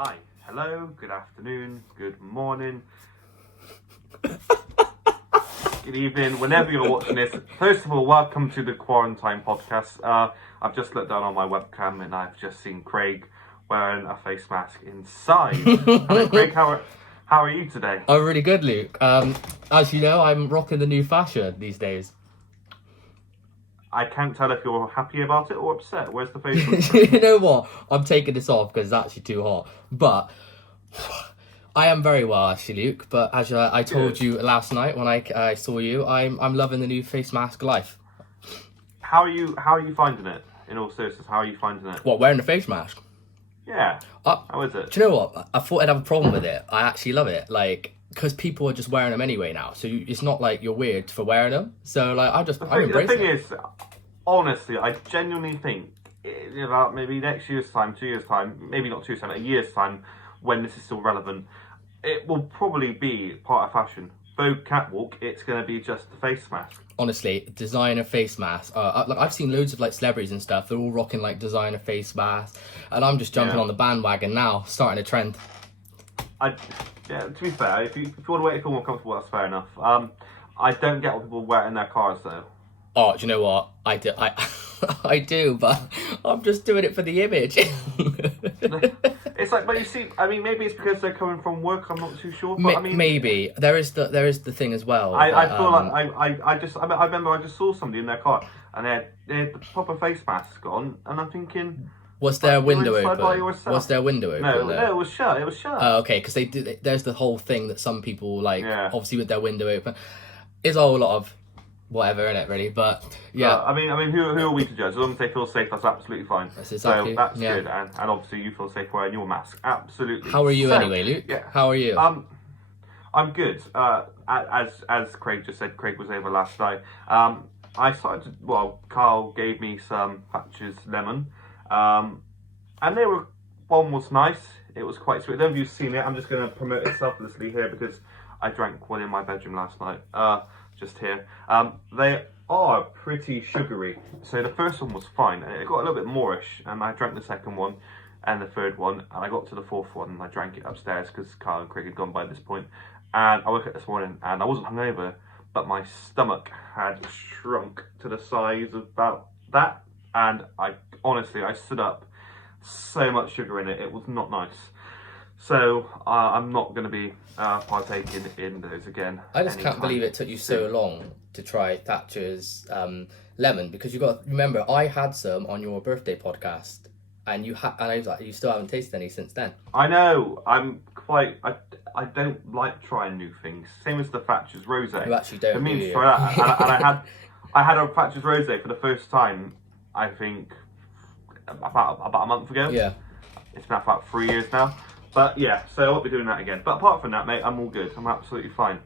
Hi, hello, good afternoon, good morning, good evening, whenever you're watching this. First of all, welcome to the Quarantine Podcast. I've just looked down on my webcam and I've just seen Craig wearing a face mask inside. Hello, Craig, how are you today? I'm really good, Luke. As you know, I'm rocking the new fashion these days. I can't tell if you're happy about it or upset. Where's the face? You know what? I'm taking this off because it's actually too hot. But I am very well, actually, Luke. But as I told you last night when I saw you, I'm loving the new face mask life. How are you finding it? In all seriousness, how are you finding it? What, wearing the face mask? Yeah. How is it? Do you know what? I thought I'd have a problem with it. I actually love it. Because people are just wearing them anyway now. So it's not like you're weird for wearing them. So, I'm embracing it. The thing it. is, honestly, I genuinely think about maybe next year's time, 2 years' time, maybe not 2 years' time, a year's time, when this is still relevant, it will probably be part of fashion. Vogue catwalk, it's going to be just the face mask. Honestly, designer face masks. I've seen loads of celebrities and stuff. They're all rocking designer face masks, and I'm just jumping on the bandwagon now, starting a trend. To be fair, if you want to wait, if you're more comfortable, that's fair enough. I don't get what people wear in their cars though. Oh, do you know what? I do. I do, but I'm just doing it for the image. It's but you see, maybe it's because they're coming from work. I'm not too sure. But maybe there is the thing as well. I feel like I remember I just saw somebody in their car and they had the proper face mask on, and I'm thinking, was their window open? Was their window open? No, it was shut. It was shut. Oh, okay, because there's the whole thing that some people obviously with their window open. It's all a lot of whatever in it, really. But yeah, who are we to judge? As long as they feel safe, that's absolutely fine. That's exactly, so that's good, and obviously you feel safe wearing your mask. Absolutely. How are you anyway, Luke? Yeah. How are you? I'm good. As Craig just said, Craig was over last night. I started to, Carl gave me some Thatcher's lemon, and one was nice. It was quite sweet. If you've seen it, I'm just going to promote it selflessly here because I drank one in my bedroom last night. Just here. They are pretty sugary. So the first one was fine. It got a little bit moreish, and I drank the second one and the third one, and I got to the fourth one and I drank it upstairs because Carl and Craig had gone by this point. And I woke up this morning and I wasn't hungover, but my stomach had shrunk to the size of about that, and I stood up. So much sugar in it. It was not nice. So I'm not going to be partaking in those again. I just can't believe it took you so long to try Thatcher's lemon, because you got to remember I had some on your birthday podcast, and you still haven't tasted any since then. I know. I don't like trying new things. Same as the Thatcher's rosé. You actually don't. For me, for that, and I had a Thatcher's rosé for the first time. I think about a month ago. Yeah. It's been about 3 years now. But yeah, so I won't be doing that again. But apart from that, mate, I'm all good. I'm absolutely fine.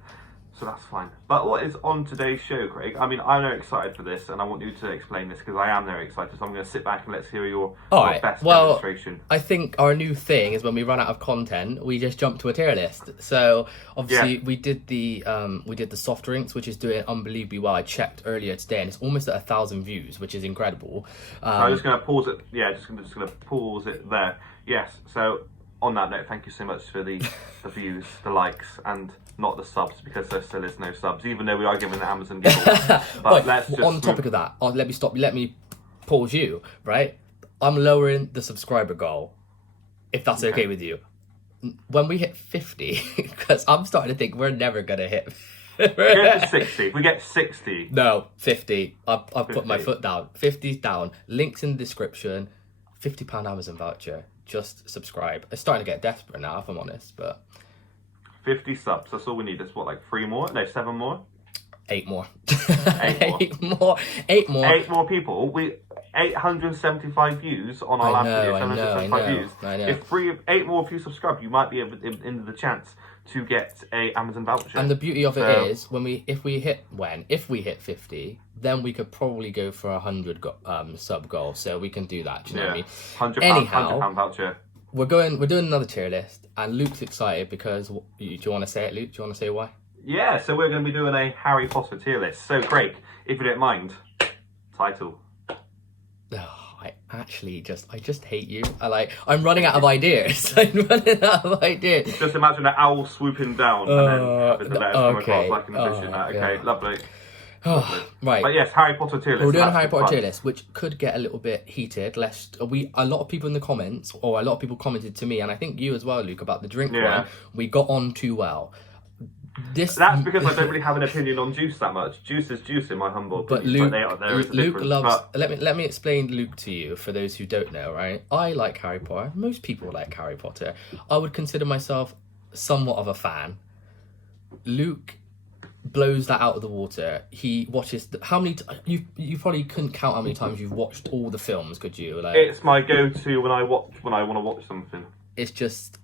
So that's fine. But what is on today's show, Craig? I'm very excited for this, and I want you to explain this because I am very excited. So I'm going to sit back and let's hear your best demonstration. I think our new thing is when we run out of content, we just jump to a tier list. So obviously we did the soft drinks, which is doing unbelievably well. I checked earlier today, and it's almost at 1,000 views, which is incredible. I'm just going to pause it. Yeah, just going to pause it there. Yes. So on that note, thank you so much for the views, the likes, and not the subs, because there still is no subs, even though we are giving the Amazon giveaway. But let's just on the topic of that, let me pause you, right? I'm lowering the subscriber goal, if that's okay with you. When we hit 50, because I'm starting to think we're never going to hit. We get to 60. We get 60. No, 50. I've put my foot down. 50's down. Links in the description. £50 Amazon voucher. Just subscribe. It's starting to get desperate now, if I'm honest, but 50 subs, that's all we need. There's 3 more? No, 7 more? 8 more. 8 more. 8 more. 8 more people. 875 views on our last video. 775 views. I know. If 8 more of you subscribe, you might be in the chance to get a Amazon voucher. And the beauty of it is, if we hit 50, then we could probably go for 100 sub goal. So we can do that. Do you know what I mean? £100 voucher. We're doing another tier list, and Luke's excited because do you want to say it, Luke? Do you want to say why? Yeah, so we're going to be doing a Harry Potter tier list. So Craig, if you don't mind, title. Oh, I I just hate you. I'm running out of ideas. I'm running out of ideas. Just imagine an owl swooping down and then having the letters come across. I can envision that. Okay, God. lovely. Right. But yes, Harry Potter tier list. We're doing a Harry Potter tier list, which could get a little bit heated. A lot of people in the comments, or a lot of people commented to me, and I think you as well, Luke, about the drink one. We got on too well. That's because I don't really have an opinion on juice that much. Juice is juice in my humble opinion. But Luke loves. Let me explain Luke to you for those who don't know. Right, I like Harry Potter. Most people like Harry Potter. I would consider myself somewhat of a fan. Luke blows that out of the water. He watches how many? You probably couldn't count how many times you've watched all the films, could you? It's my go-to when I want to watch something. It's just.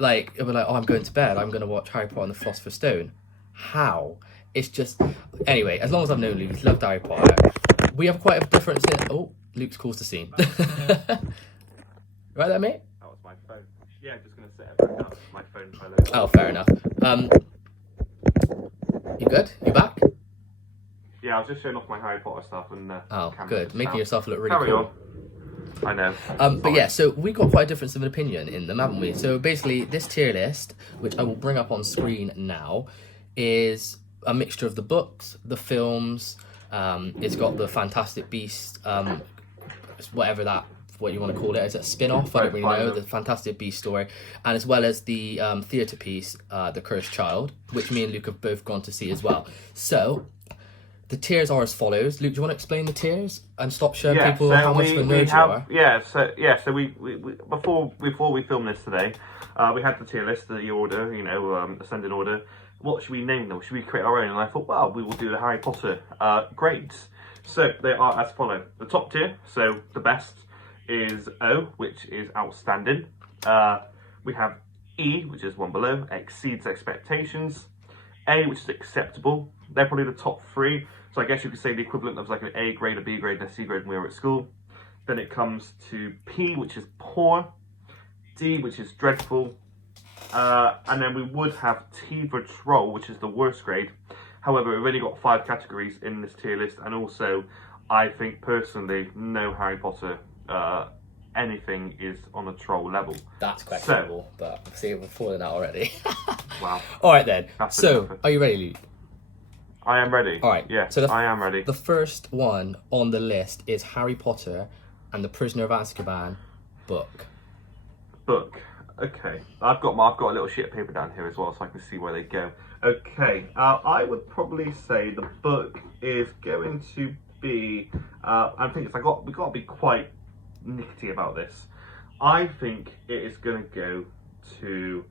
It'll be like, oh, I'm going to bed. I'm going to watch Harry Potter and the Philosopher's Stone. How? It's just... Anyway, as long as I've known Luke, he's loved Harry Potter. We have quite a difference in... Oh, Luke's caused the scene. Right there, mate? That was my phone. Yeah, I'm just going to set everything up. My phone fell over. Oh, fair enough. You good? You back? Yeah, I was just showing off my Harry Potter stuff and good. Making yourself look really Carry cool. on. I know. But yeah, so we got quite a difference of an opinion in them, haven't we? So basically, this tier list, which I will bring up on screen now, is a mixture of the books, the films. It's got the Fantastic Beasts, what you want to call it. Is it a spin-off? I don't really know. The Fantastic Beast story, and as well as the theatre piece, The Cursed Child, which me and Luke have both gone to see as well. So. The tiers are as follows. Luke, do you want to explain the tiers and stop showing people how much of a nerd you are? So we before we filmed this today, we had the tier list, the order, ascending order. What should we name them? Should we create our own? And I thought, well, we will do the Harry Potter grades. So they are as follow. The top tier, so the best, is O, which is outstanding. We have E, which is one below, exceeds expectations. A, which is acceptable. They're probably the top three. So I guess you could say the equivalent of like an A grade, a B grade, and a C grade when we were at school. Then it comes to P, which is poor. D, which is dreadful. And then we would have T for troll, which is the worst grade. However, we've only got 5 categories in this tier list. And also, I think personally, no Harry Potter anything is on a troll level. That's questionable, but see, we're falling out already. Wow. All right then. So, are you ready, Luke? I am ready. All right. Yeah, so I am ready. The first one on the list is Harry Potter and the Prisoner of Azkaban book. Book. Okay. I've got a little sheet of paper down here as well, so I can see where they go. Okay. I would probably say the book is going to be. I think we got to be quite nickety about this. I think it is going to go to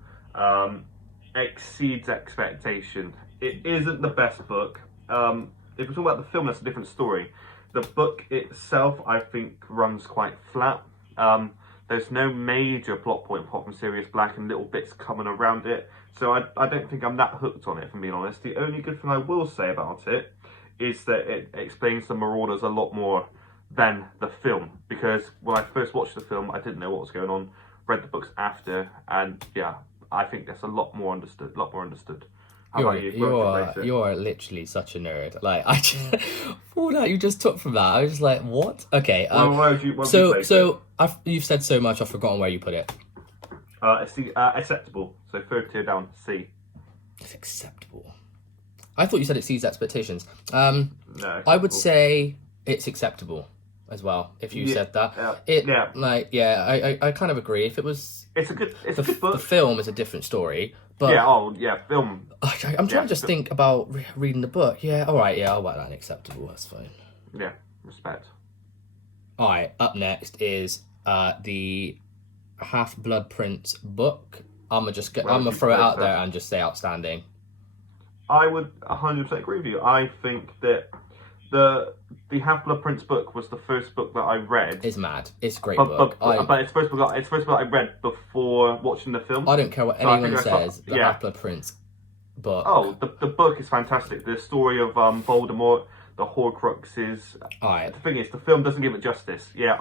exceeds expectation. It isn't the best book. If we're talking about the film, that's a different story. The book itself, I think, runs quite flat. There's no major plot point apart from Sirius Black and little bits coming around it. So I don't think I'm that hooked on it, if I'm being honest. The only good thing I will say about it is that it explains the Marauders a lot more than the film, because when I first watched the film, I didn't know what was going on. Read the books after, and yeah, I think that's a lot more understood. How about you? You are literally such a nerd. Like all that you just took from that, I was just like, what? Okay. You've said so much, I've forgotten where you put it. Acceptable. So third tier down, C. It's acceptable. I thought you said it exceeds expectations. No, I would say it's acceptable as well. If you said that, I kind of agree. If it was, it's a good book. The film is a different story, but film. I'm trying to just think about reading the book. Yeah, all right, I'll write that in acceptable. That's fine. Yeah, respect. All right, up next is the Half-Blood Prince book. I'm gonna throw it out there and just say outstanding. I would 100% agree with you. I think that the Half-Blood Prince book was the first book that I read. It's mad. It's a great book. But it's the first book I read before watching the film. I don't care what anyone says. The Half-Blood Prince book. Oh, the book is fantastic. The story of Voldemort, the Horcruxes. Alright. The thing is, the film doesn't give it justice. Yeah,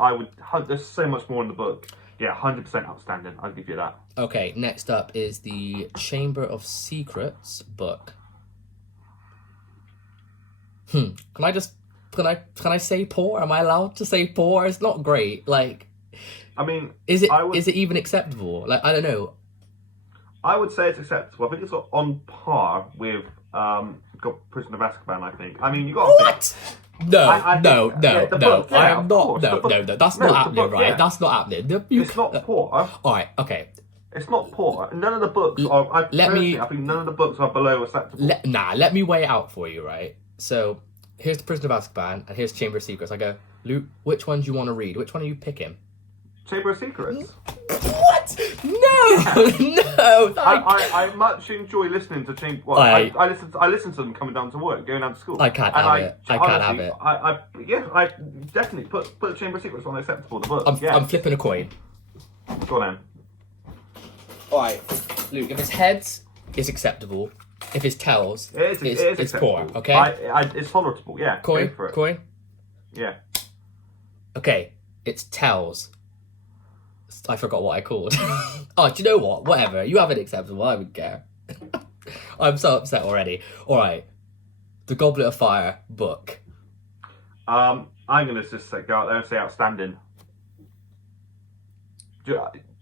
there's so much more in the book. Yeah, 100% outstanding. I'll give you that. Okay, next up is the Chamber of Secrets book. Can I just can I say poor? Am I allowed to say poor? It's not great. Like, I mean, is it even acceptable? Like, I don't know. I would say it's acceptable. I think it's on par with Prisoner of Azkaban. I think. I mean, you got what? No, I no, think, no, yeah, the no. book, yeah, I am of not. course, No, the book- no, no. That's no, not the happening, book, right? yeah. That's not happening. It's not poor. All right. Okay. It's not poor. None of the books are. I think none of the books are below acceptable. Let me weigh it out for you, right? So here's the Prisoner of Azkaban and here's Chamber of Secrets. I go, Luke, which one do you want to read? Which one are you picking? Chamber of Secrets. What? No, no. I much enjoy listening to Chamber. Well, I listen to them coming down to work, going down to school. I can't have it. I can't have it. I definitely put Chamber of Secrets on acceptable. The book. I'm flipping a coin. Go on then. Alright, Luke, if it's heads, it's acceptable. If it's tails, it's acceptable. poor, okay? It's tolerable, yeah. Coin? Go for it. Coin? Yeah. Okay, it's tails. I forgot what I called. Oh, do you know what? Whatever. You have it acceptable, I wouldn't care. I'm so upset already. Alright, The Goblet of Fire book. I'm going to just go out there and say outstanding.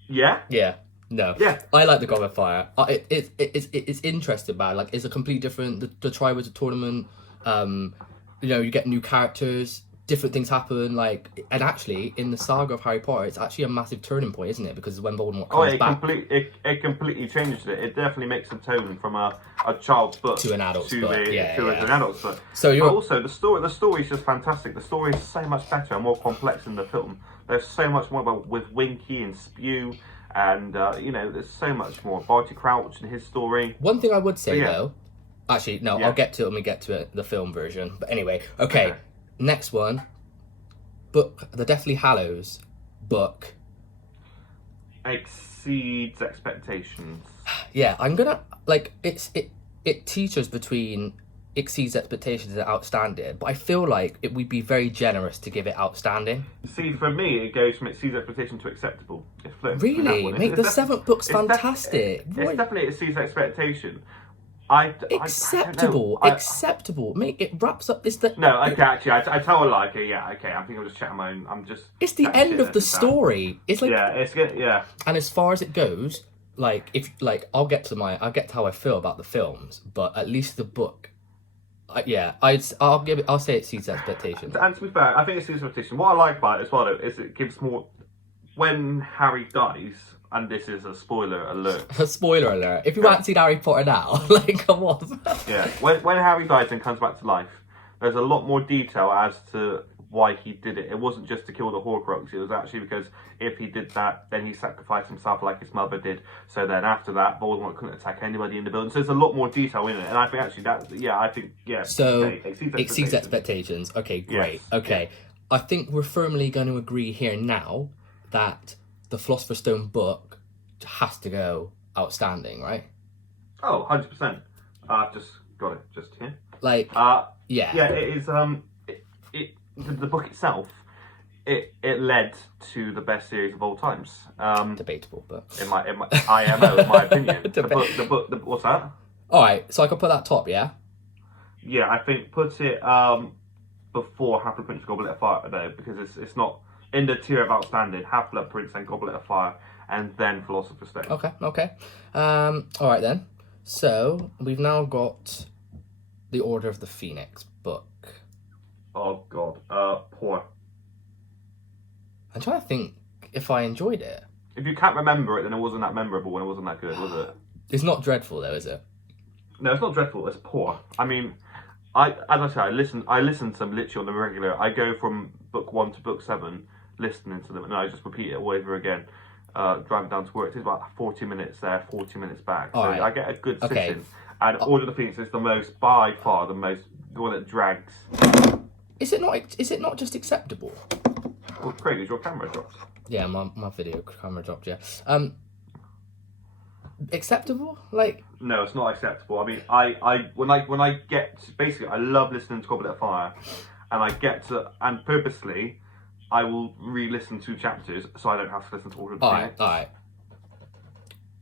Yeah? Yeah. No. Yeah. I like the Goblet of Fire. It's interesting, man. Like, it's a completely different. The Triwizard Tournament. You get new characters. Different things happen. Like, and actually, in the saga of Harry Potter, it's actually a massive turning point, isn't it? Because when Voldemort comes back, it completely changes it. It definitely makes a tone from a child's book to an adult's book. An adult's book. So but also the story is just fantastic. The story is so much better and more complex in the film. There's so much more with Winky and Spew. And, there's so much more. Barty Crouch and his story. One thing I would say, though... Actually, no, I'll get to it when we get to it, the film version. But anyway, okay. Next one. Book, The Deathly Hallows book. Exceeds expectations. Yeah, I'm gonna... Like, it teaches between... exceeds expectations and outstanding, but I feel like it would be very generous to give it outstanding. See, for me, it goes from exceeds expectation to acceptable. It's flipped. Really? Mate, the seventh book's fantastic. It's definitely exceeds expectation. Acceptable. Acceptable. Mate, it wraps up this... No, okay, actually, I tell a lie. Okay, yeah, okay, I think I'm just chatting my own... I'm just... It's the end of the story. It's like... Yeah, it's good, yeah. And as far as it goes, I'll get to how I feel about the films, but at least the book... I'll say it exceeds expectations. And to be fair, I think it exceeds expectation. What I like about it as well, though, is it gives more... When Harry dies, and this is a spoiler alert. A spoiler alert. If you haven't seen Harry Potter now, come on. Yeah, when Harry dies and comes back to life, there's a lot more detail as to why he did it. It wasn't just to kill the Horcrux. It was actually because if he did that, then he sacrificed himself like his mother did. So then after that, Voldemort couldn't attack anybody in the building. So there's a lot more detail in it. And I think actually So, okay, exceeds expectations. Okay, great. Yes. Okay. I think we're firmly going to agree here now that the Philosopher's Stone book has to go outstanding, right? Oh, 100%. I've just got it just here. Yeah. Yeah, it is, the book itself, it led to the best series of all times. Debatable, but in my IMO, in my opinion. the book, what's that? Alright, so I can put that top, yeah? Yeah, I think put it before Half-Blood Prince Goblet of Fire, though, because it's not in the tier of outstanding. Half-Blood Prince and Goblet of Fire, and then Philosopher's Stone. Okay. Alright then. So, we've now got the Order of the Phoenix book. Oh, God. Poor. I'm trying to think if I enjoyed it. If you can't remember it, then it wasn't that memorable and it wasn't that good, was it? It's not dreadful, though, is it? No, it's not dreadful. It's poor. I mean, as I say, I listen to them literally on the regular. I go from book 1 to book 7, listening to them, and I just repeat it all over again. Driving down to work, it takes about 40 minutes there, 40 minutes back. So I get a good sitting. And Order of the Phoenix is by far the one that drags. Is it not just acceptable? Well, Craig, is your camera dropped? Yeah, my video camera dropped. Yeah. Acceptable? Like? No, it's not acceptable. I mean, when I get basically, I love listening to Goblet of Fire, and purposely, I will re-listen to chapters so I don't have to listen to Order of the Phoenix. All right.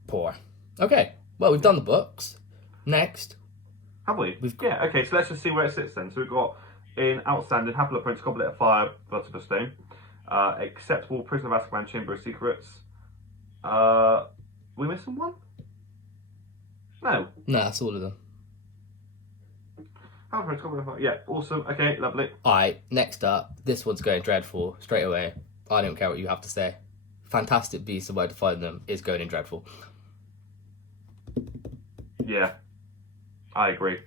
Poor. Okay. Well, we've done the books. Next. Have we? Yeah. Okay. So let's just see where it sits then. So we've got In outstanding, Half-Blood Prince, Goblet of Fire, Philosopher's Stone. Acceptable, Prisoner of Azkaban, Chamber of Secrets. We missing one? No. No, that's all of them. Half-Blood Prince, Goblet of Fire. Yeah, awesome. Okay, lovely. Alright, next up, this one's going dreadful straight away. I don't care what you have to say. Fantastic Beasts and Where to Find Them is going in dreadful. Yeah, I agree.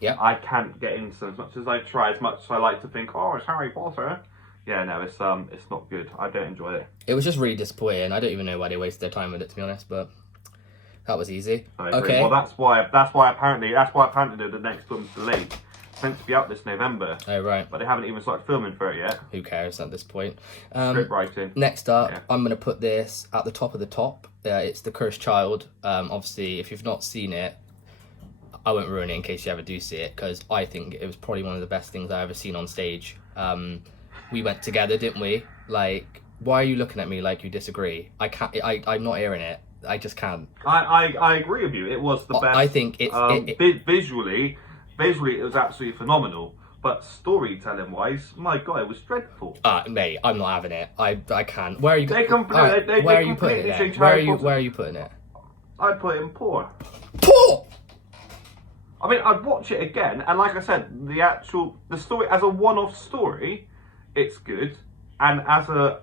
Yeah. I can't get into them as much as I try, as much as I like to think, oh, it's Harry Potter. Yeah, no, it's not good. I don't enjoy it. It was just really disappointing. I don't even know why they wasted their time with it, to be honest, but that was easy. I agree. Okay. Well, that's why apparently the next film's delayed. It's meant to be out this November. Oh, right. But they haven't even started filming for it yet. Who cares at this point? Script writing. Next up, Yeah. I'm going to put this at the top of the top. It's The Cursed Child. Obviously, if you've not seen it, I won't ruin it in case you ever do see it, because I think it was probably one of the best things I've ever seen on stage. We went together, didn't we? Like, why are you looking at me like you disagree? I can't. I'm not hearing it. I just can't. I agree with you. It was the best. I think it's visually it was absolutely phenomenal. But storytelling wise, my God, it was dreadful. Mate, I'm not having it. I can't. Where are you? They where are you putting completely it? changed Where are Harry you? Potter. Where are you putting it? I put it in poor. Poor. I mean, I'd watch it again, and like I said, the story as a one-off story, it's good, and as a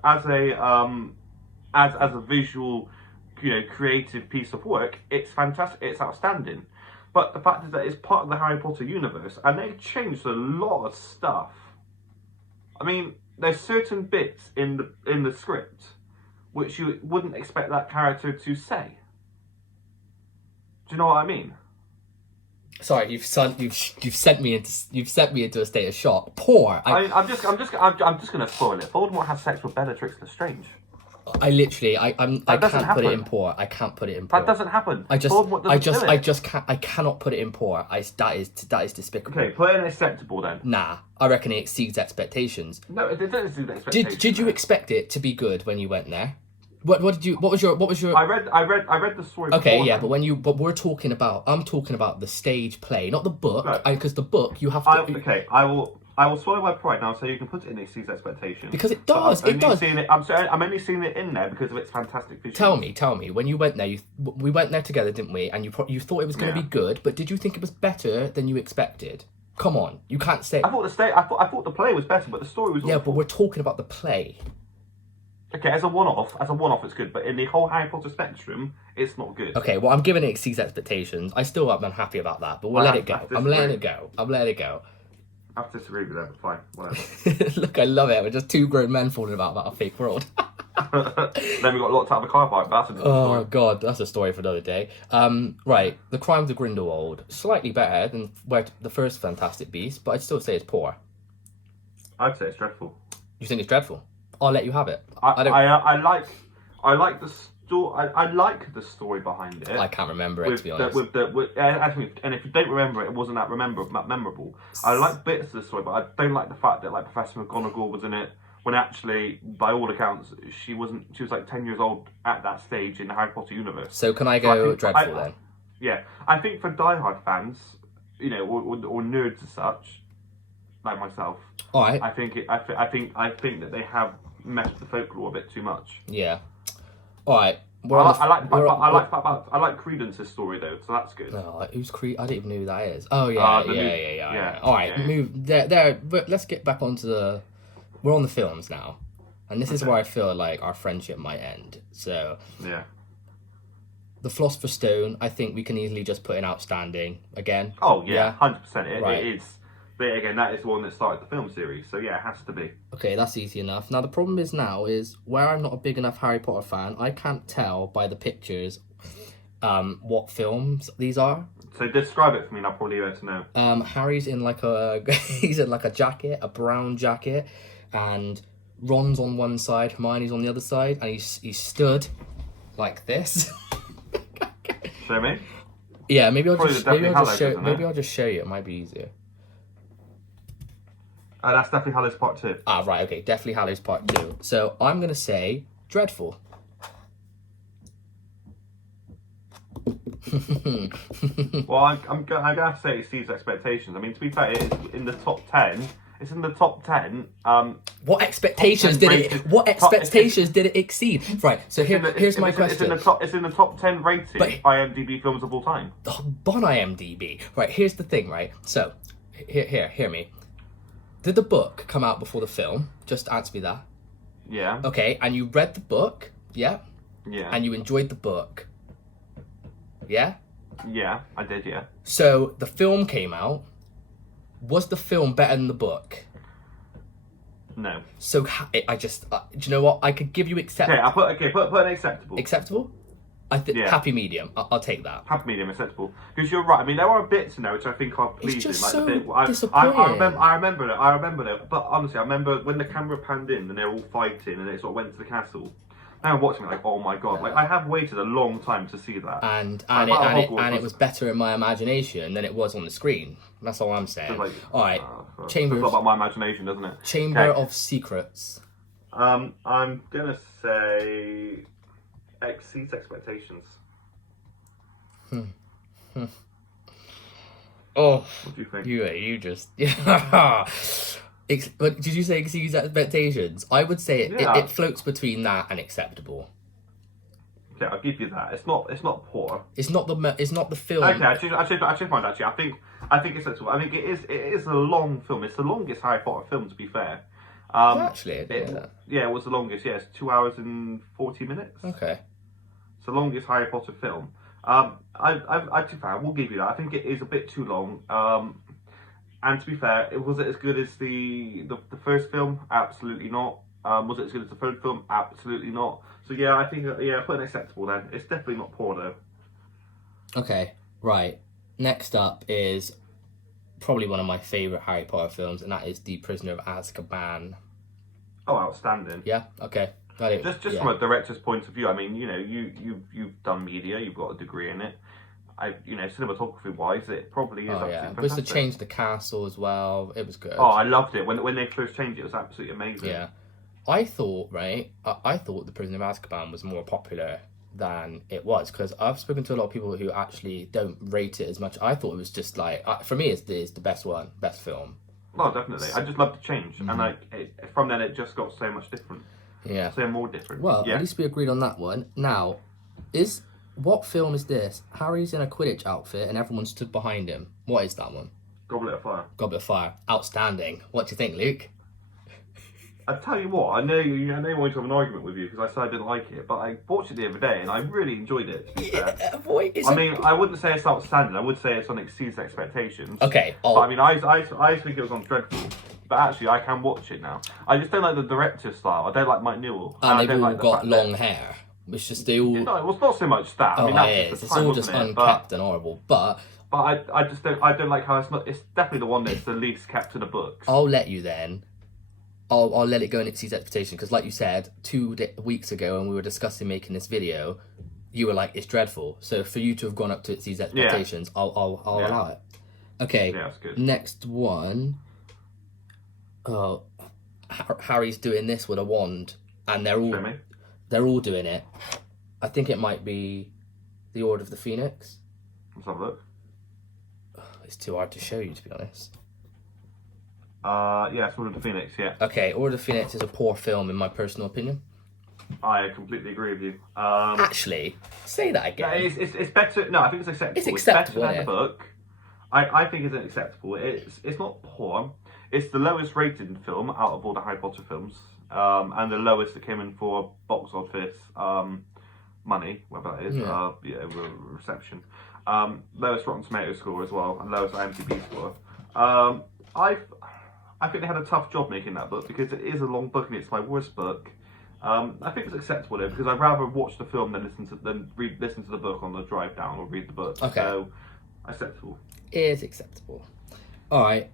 visual, creative piece of work, it's fantastic. It's outstanding. But the fact is that it's part of the Harry Potter universe, and they've changed a lot of stuff. I mean, there's certain bits in the script which you wouldn't expect that character to say. Do you know what I mean? Sorry, you've sent me into a state of shock. Poor. I'm just gonna spoil it. Voldemort has sex with Bellatrix Lestrange. I literally, I can't put it in happen. poor. I can't put it in poor. That doesn't happen. Voldemort doesn't do it. I just can't. I cannot put it in poor. That is despicable. Okay, put it in acceptable then. Nah, I reckon it exceeds expectations. No, it doesn't exceed expectations. Did you expect it to be good when you went there? What was your? I read the story. Okay, yeah, beforehand. but I'm talking about the stage play, not the book, Right. because the book you have to. I will swallow my pride now, so you can put it in exceeds expectations. Because it does, But it does. I'm only seeing it in there because of its fantastic visuals. Tell me, when you went there, we went there together, didn't we? And you thought it was going to Yeah. be good, but did you think it was better than you expected? Come on, you can't say. I thought the play was better, but the story was Yeah, awful. but we're talking about the play. Okay, as a one-off, it's good, but in the whole Harry Potter spectrum, it's not good. Okay, well, I'm giving it exceeds expectations. I still am unhappy about that, but we'll let it go. I'm letting it go. I have to disagree with that, but fine, whatever. Look, I love it. We're just two grown men falling about a fake world. Then we got locked out of a car park, but that's a different Oh story. God, that's a story for another day. Right, The Crimes of Grindelwald, slightly better than the first Fantastic Beast, but I'd still say it's poor. I'd say it's dreadful. You think it's dreadful? I'll let you have it. I like the story. I like the story behind it. I can't remember it, to be honest. And if you don't remember it, it wasn't that memorable. I like bits of the story, but I don't like the fact that like Professor McGonagall was in it when actually, by all accounts, she wasn't. She was like 10 years old at that stage in the Harry Potter universe. So can I go dreadful then? Yeah, I think for diehard fans, or nerds as such, like myself, All right. I think that they have messed with the folklore a bit too much. Yeah. All right. I like Credence's story though, so that's good. No, who's Creed? I don't even know who that is. Oh yeah, yeah. All right, yeah. move there. But let's get back onto the. We're on the films now, and this is where I feel like our friendship might end. So Yeah. The Philosopher's Stone, I think we can easily just put in outstanding again. Oh yeah, 100%. Right. It is. But again, that is the one that started the film series, so yeah, it has to be. Okay, that's easy enough. Now the problem is where I'm not a big enough Harry Potter fan, I can't tell by the pictures what films these are. So describe it for me, and I'll probably be able to know. Harry's in like he's in like a jacket, a brown jacket, and Ron's on one side, Hermione's on the other side, and he's stood like this. Show me. Yeah, maybe I'll Probably just the Deathly Hallows, isn't it? maybe I'll just show you. It might be easier. That's Deathly Hallows Part 2. Ah, right, okay, Deathly Hallows Part 2. So I'm gonna say dreadful. Well, I'm gonna say it exceeds expectations. I mean, to be fair, it is in the top 10. It's in the top 10. What expectations did it? rated- What top- expectations did it exceed? Right. So here's my question. It's in the top 10 rated IMDb films of all time. On IMDb. Right. Here's the thing. Right. So, hear me. Did the book come out before the film? Just answer me that. Yeah. Okay. And you read the book. Yeah. Yeah. And you enjoyed the book. Yeah. Yeah, I did. Yeah. So the film came out. Was the film better than the book? No. So do you know what? I could give you Okay, I put an acceptable. acceptable. I think Yeah. happy medium. I'll take that. Happy medium acceptable, because you're right. I mean, there are bits in there which I think are pleasing. just like so the bit, disappointing. I remember it. But honestly, I remember when the camera panned in and they're all fighting and it sort of went to the castle. Now I'm watching it like, oh my god! Like I have waited a long time to see that. And Hogwarts it was better in my imagination than it was on the screen. That's all I'm saying. like, All right, It's Chamber all about my imagination, doesn't it? Chamber Okay. of Secrets. I'm gonna say exceeds expectations. Oh, What do you think? you just But did you say exceeds expectations? I would say Yeah. it floats between that and acceptable. Okay, I'll give you that. It's not poor. It's not the film. Okay, I changed mine actually. I think it's acceptable. I think it is a long film. It's the longest Harry Potter film, to be fair. Actually, I didn't know that. Yeah, it was the longest. Yes, 2 hours and 40 minutes. Okay. It's the longest Harry Potter film. I will give you that. I think it is a bit too long. And to be fair, was it as good as the first film? Absolutely not. Was it as good as the third film? Absolutely not. So yeah, I think put an acceptable then. It's definitely not poor though. Okay, right. Next up is probably one of my favourite Harry Potter films, and that is The Prisoner of Azkaban. Oh, outstanding. Yeah. Okay. Just from a director's point of view, I mean, you've done media, you've got a degree in it. Cinematography wise, it probably is absolutely fantastic. Was to change the castle as well. It was good. Oh, I loved it when they first changed it. It was absolutely amazing. Yeah. I thought The Prisoner of Azkaban was more popular than it was, because I've spoken to a lot of people who actually don't rate it as much. I thought it was just like, for me, it's the best film. Oh, definitely. I just loved the change, and from then it just got so much different. Yeah. So more different. Well, yeah. at least we agreed on that one. Now, what film is this? Harry's in a Quidditch outfit and everyone stood behind him. What is that one? Goblet of Fire. Goblet of Fire. Outstanding. What do you think, Luke? I tell you what, I know you wanted to have an argument with you because I said I didn't like it, but I watched it the other day and I really enjoyed it. To be fair. I wouldn't say it's outstanding. I would say it's on exceeds expectations. Okay. But, I mean, I think it was on dreadful. But actually, I can watch it now. I just don't like the director's style. I don't like Mike Newell. And I they've don't all like the got fact long that- hair. It's just they all. No, it was not so much that. I mean, that's it just is. the It's time, all just wasn't it? unkept and horrible. But I just don't. I don't like how it's not. It's definitely the one that's the least kept to the books. I'll let you then. I'll let it go and exceed expectation, because, like you said, 2 weeks ago when we were discussing making this video, you were like, it's dreadful. So for you to have gone up to exceed expectations, I'll allow it. Okay. Yeah, that's good. Next one. Oh, Harry's doing this with a wand, and they're all doing it. I think it might be the Order of the Phoenix. Let's have a look. It's too hard to show you, to be honest. Yeah, Sword of the Phoenix. Yeah. Okay, Order of the Phoenix is a poor film in my personal opinion. I completely agree with you. Actually, say that again. It's better. No, I think it's acceptable. It's acceptable, better than yeah. the book. I think it's acceptable. It's not poor. It's the lowest rated film out of all the Harry Potter films, and the lowest that came in for box office money, whatever that is. Reception. Lowest Rotten Tomatoes score as well, and lowest IMDb score. I think they had a tough job making that book because it is a long book and it's my worst book. I think it's acceptable though, because I'd rather watch the film than listen to the book on the drive down or read the book. Okay. So, acceptable. It is acceptable. Alright.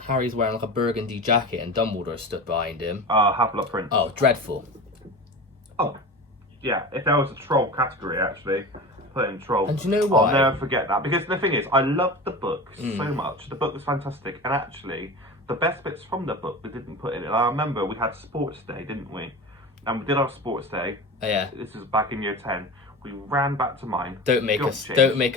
Harry's wearing like a burgundy jacket and Dumbledore stood behind him. Half-Blood Prince. Oh, dreadful. Oh, yeah. If there was a troll category, actually, put in troll. And do you know why? I'll never forget that, because the thing is, I loved the book so much. The book was fantastic, and actually, the best bits from the book they didn't put in it. I remember we had sports day, didn't we? And we did our sports day. Oh, yeah. This was back in year 10. We ran back to mine. Don't make us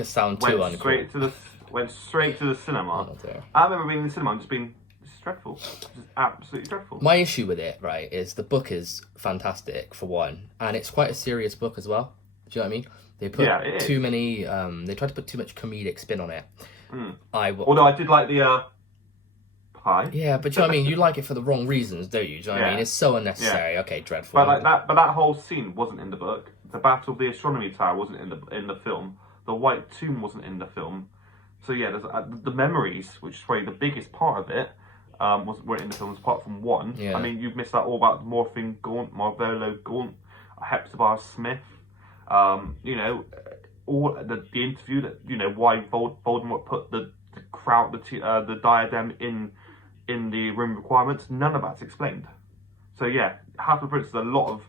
sound too uncool. Went straight to the cinema. Oh, dear. I remember being in the cinema and just being, this is dreadful. This is absolutely dreadful. My issue with it, right, is the book is fantastic for one, and it's quite a serious book as well. Do you know what I mean? They put it too is. many. They tried to put too much comedic spin on it. Although I did like the pie. Yeah, but do you know what I mean? You like it for the wrong reasons, don't you? Do you know what I mean? It's so unnecessary. Okay, dreadful. But that whole scene wasn't in the book. The Battle of the Astronomy Tower wasn't in the film. The White Tomb wasn't in the film. So yeah, there's the memories, which is probably the biggest part of it, weren't in the films apart from one. Yeah. I mean, you've missed out all about Morphine Gaunt, Marvolo Gaunt, Hepzibah Smith. You know, all the interview that why Voldemort put the crown, the diadem in the room requirements. None of that's explained. So yeah, Half-Blood Prince is a lot of.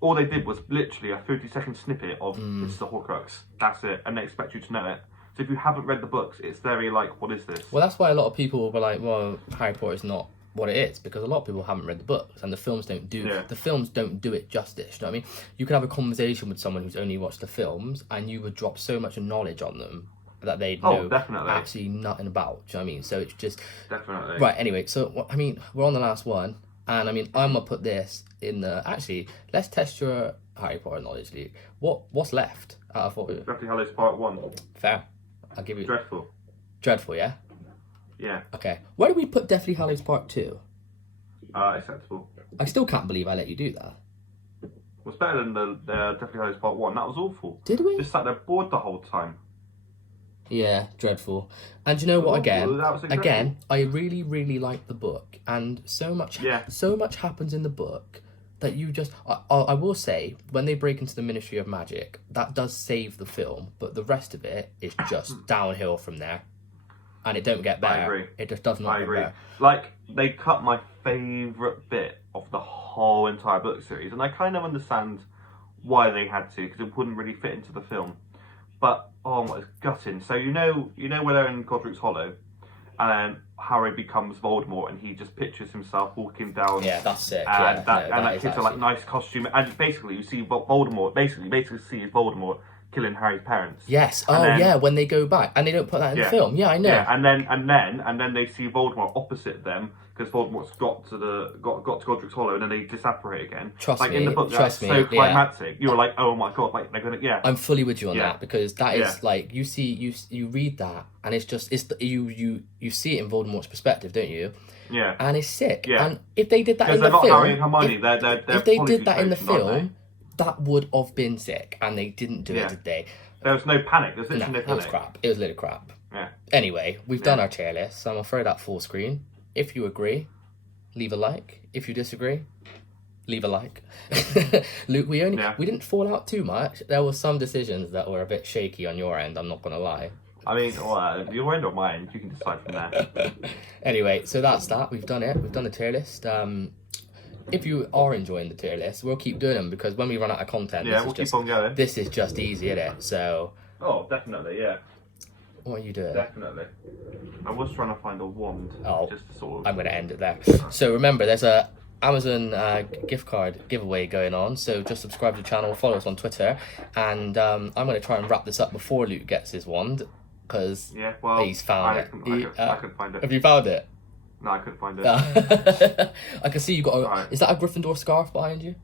All they did was literally a 30-second snippet of this is the Horcrux. That's it, and they expect you to know it. So if you haven't read the books, it's very like, what is this? Well, that's why a lot of people were like, "Well, Harry Potter is not what it is," because a lot of people haven't read the books, and the films don't do it justice. You know what I mean? You can have a conversation with someone who's only watched the films, and you would drop so much knowledge on them that they know absolutely nothing about. Do you know what I mean? So it's just definitely right. Anyway, so I mean, we're on the last one, and I mean, I'm gonna put this in the. Actually, let's test your Harry Potter knowledge, Luke. What's left out of what? Deathly Hallows Part 1. Fair. I'll give you Dreadful, yeah. Yeah. Okay. Where do we put Deathly Hallows Part 2? Acceptable. I still can't believe I let you do that. Was better than the Deathly Hallows Part 1. That was awful. Did we? Just sat there bored the whole time. Yeah, dreadful. And you know what? Awful. Again, I really, really like the book, and so much happens in the book that you just. I will say, when they break into the Ministry of Magic, that does save the film, but the rest of it is just downhill from there, and it don't get better. I agree. It just does not. I get agree. Better. Like, they cut my favourite bit of the whole entire book series, and I kind of understand why they had to, because it wouldn't really fit into the film. But oh, it's gutting. So you know where they're in Godric's Hollow, and Harry becomes Voldemort, and he just pictures himself walking down. Yeah, that's sick. And that kid's a like nice costume, and basically you see Voldemort. Basically see is Voldemort killing Harry's parents. Yes. And then, yeah, when they go back, and they don't put that in the film. Yeah, I know. Yeah, and then they see Voldemort opposite them, because Voldemort's got to Godric's Hollow, and then they disapparate again. Trust me. In the book, that's so climactic. You're like, oh my god, like they're gonna. I'm fully with you on that, because that is like you read that, and it's just you see it in Voldemort's perspective, don't you? Yeah. And it's sick. Yeah. And if they did that in the film, Harry and Hermione, if they did that in the film, that would have been sick, and they didn't do it, did they? There was no panic. There was literally no panic. It was crap. It was a little crap. Yeah. Anyway, we've done our tier list, so I'm gonna throw that full screen. If you agree, leave a like. If you disagree, leave a like. Luke, we didn't fall out too much. There were some decisions that were a bit shaky on your end, I'm not gonna lie. I mean, your end or mine, you can decide from there. Anyway, so that's that. We've done it. We've done the tier list. If you are enjoying the tier list, we'll keep doing them, because when we run out of content, keep on going. This is just easy, isn't it? So. Oh, definitely, yeah. What are you doing? Definitely. I was trying to find a wand. Just to sort of. I'm going to end it there. So remember, there's a Amazon gift card giveaway going on. So just subscribe to the channel, follow us on Twitter, and I'm going to try and wrap this up before Luke gets his wand, because he's found it. I couldn't find it. Have you found it? No, I couldn't find it. I can see you got a. Is that a Gryffindor scarf behind you?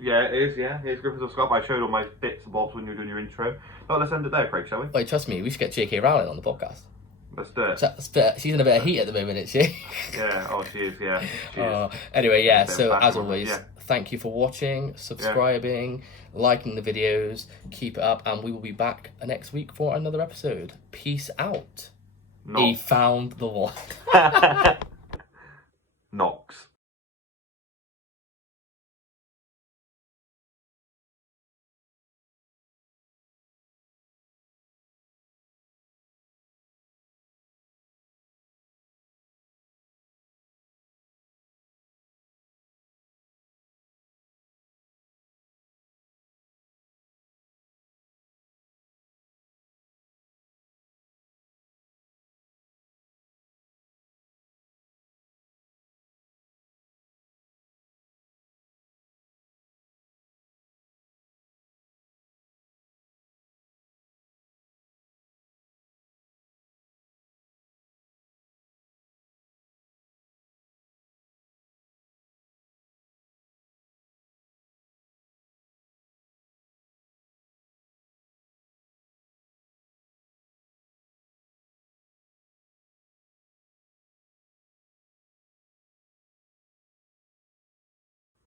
Yeah, it is. Yeah, it's Gryffindor scarf. I showed all my bits and bobs when you were doing your intro. Oh, let's end it there, Craig, shall we? Wait, trust me, we should get J.K. Rowling on the podcast. Let's do it. She's in a bit of heat at the moment, isn't she? Yeah. Oh, she is. Yeah. She is. Anyway, yeah. So as always, thank you for watching, subscribing, liking the videos. Keep it up, and we will be back next week for another episode. Peace out. He found the one. Knox.